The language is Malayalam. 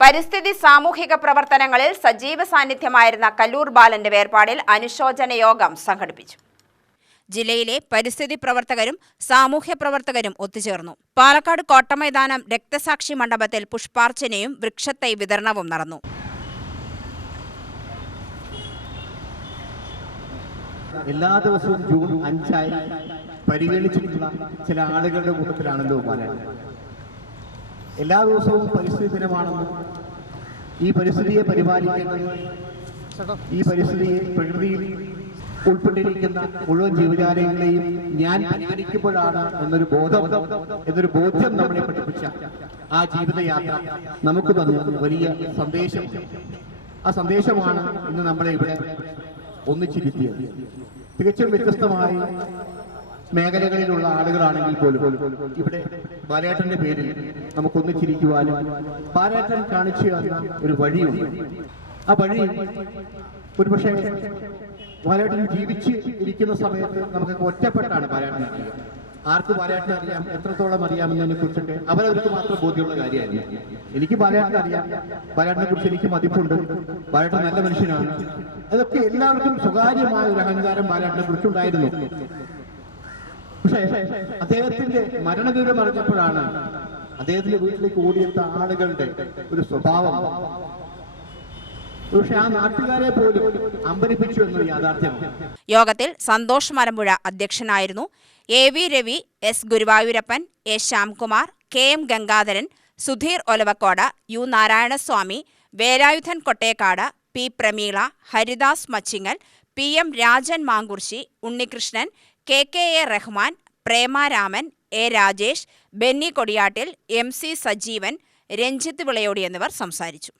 പരിസ്ഥിതി സാമൂഹിക പ്രവർത്തനങ്ങളിൽ സജീവ സാന്നിധ്യമായിരുന്ന കല്ലൂർ ബാലന്റെ വേർപാടിൽ അനുശോചന യോഗം സംഘടിപ്പിച്ചു. ജില്ലയിലെ പരിസ്ഥിതി പ്രവർത്തകരും സാമൂഹ്യ പ്രവർത്തകരും ഒത്തുചേർന്നു. പാലക്കാട് കോട്ടമൈതാനം രക്തസാക്ഷി മണ്ഡപത്തിൽ പുഷ്പാർച്ചനയും വൃക്ഷത്തൈ വിതരണവും നടന്നു. എല്ലാ ദിവസവും ജൂൺ അഞ്ചായി പരിഗണിച്ചിട്ടുള്ള ചില ആളുകളുടെ കൂട്ടത്തിലാണല്ലോ ബാലൻ. എല്ലാ ദിവസവും പരിസ്ഥിതി ദിനമാണെന്നും ഈ പരിസ്ഥിതിയെ പരിപാലിക്കുന്ന ഈ പരിസ്ഥിതിയെ പ്രകൃതിയിൽ ഉൾപ്പെട്ടിരിക്കുന്ന മുഴുവൻ ജീവജാലങ്ങളെയും ഞാൻ പരിഗണിക്കുമ്പോഴാണ് എന്നൊരു ബോധം എന്നൊരു ബോധ്യം നമ്മളെ പഠിപ്പിച്ച ആ ജീവിതയാത്ര നമുക്ക് തന്ന വലിയ സന്ദേശം. ആ സന്ദേശമാണ് ഇന്ന് നമ്മളെ ഇവിടെ ഒന്നിച്ചിരുത്തിയത്. തികച്ചും വ്യത്യസ്തമായി മേഖലകളിലുള്ള ആളുകളാണെങ്കിൽ പോലും ഇവിടെ ബാലേട്ടന്റെ പേരിൽ നമുക്കൊന്നിച്ചിരിക്കുവാനും ബാലേട്ടൻ കാണിച്ചു തന്ന ഒരു വഴിയുണ്ട് ആ വഴി ഒരുപക്ഷെ ബാലേട്ടൻ ജീവിച്ച് ഇരിക്കുന്ന സമയത്ത് നമുക്ക് ഒറ്റപ്പെട്ടാണ് ബാലേട്ടൻ ആർക്ക് ബാലേട്ടൻ അറിയാം? എത്രത്തോളം അറിയാമെന്നതിനെ കുറിച്ചൊക്കെ അവരവർക്ക് മാത്രം ബോധ്യമുള്ള കാര്യമല്ല. എനിക്ക് ബാലേട്ടൻ അറിയാം. ബാലേട്ടനെ കുറിച്ച് എനിക്ക് മതിപ്പുണ്ട്. ബാലേട്ടൻ നല്ല മനുഷ്യനാണ്. അതൊക്കെ എല്ലാവർക്കും സ്വകാര്യമായ ഒരു അഹങ്കാരം ബാലേട്ടനെ കുറിച്ചുണ്ടായിരുന്നു. പക്ഷേ അദ്ദേഹത്തിന്റെ മരണവിവരം അറിഞ്ഞപ്പോഴാണ് അദ്ദേഹത്തിന്റെ വീട്ടിലേക്ക് ഓടിയെത്ത ആളുകളുടെ ഒരു സ്വഭാവം. യോഗത്തിൽ സന്തോഷ് മലമ്പുഴ അധ്യക്ഷനായിരുന്നു. A V Ravi S Guruvayurappan A Shyamkumar K M Gangadharan Sudheer Olavakkode U Narayanaswamy Velayudhan Kottekkad P Prameela Haridas Machingal P M Rajan Mankurussi Unnikrishnan K K A Rahman Premaraman A Rajesh Benny Kodiyattil M C Sajeevan Ranjith Vilayodi എന്നിവർ സംസാരിച്ചു.